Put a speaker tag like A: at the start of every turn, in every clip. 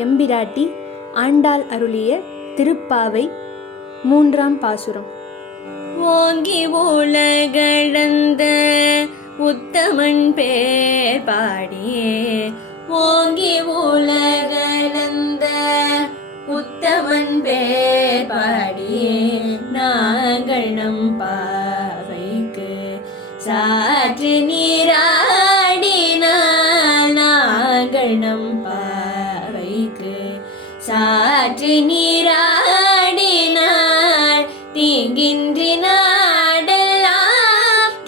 A: எம்பிராட்டி ஆண்டாள் அருளிய திருப்பாவை மூன்றாம் பாசுரம்.
B: ஓங்கி உலகளந்த உத்தமன் பேர் பாடியே ஓங்கி உலகளந்த உத்தமன் பேர் பாடியே நாங்கள் நம் பாவைக்கு சாற்று நீராடினால் நாங்கள் நம் சாற்றி நீராடினாள் தீங்கின்றி நாடெல்லாம்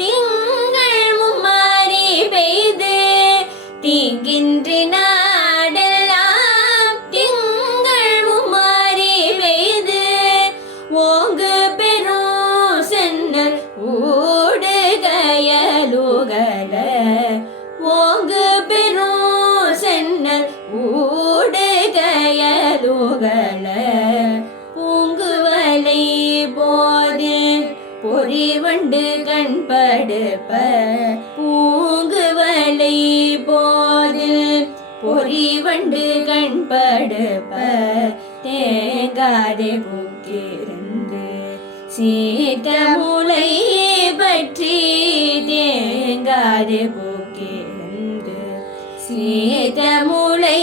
B: திங்கள் மும்மாறி பெய்து தீங்கின்றி நாடெல்லாம் திங்கள் மும்மாறி பெய்து ஓங்கு பெரும் புகழ பூங்குவலை போது பொறிவண்டு கண்படுப்ப. பூங்குவலை போது பொறிவண்டு கண்படுப்ப. தேங்காதே பூக்கிருந்து சீத்த முளை பற்றி தேங்காதே பூக்கிருந்து சீத முளை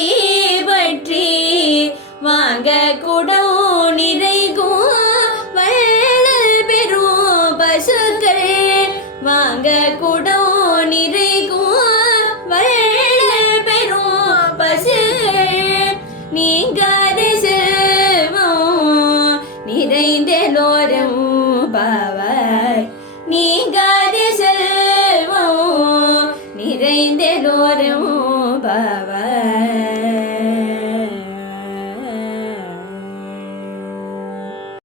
B: நீங்காது செல்வம் நிறைந்தெல்லோரும் பாவாய். நீங்காது செல்வம் நிறைந்தெல்லோரும் பாவாய்.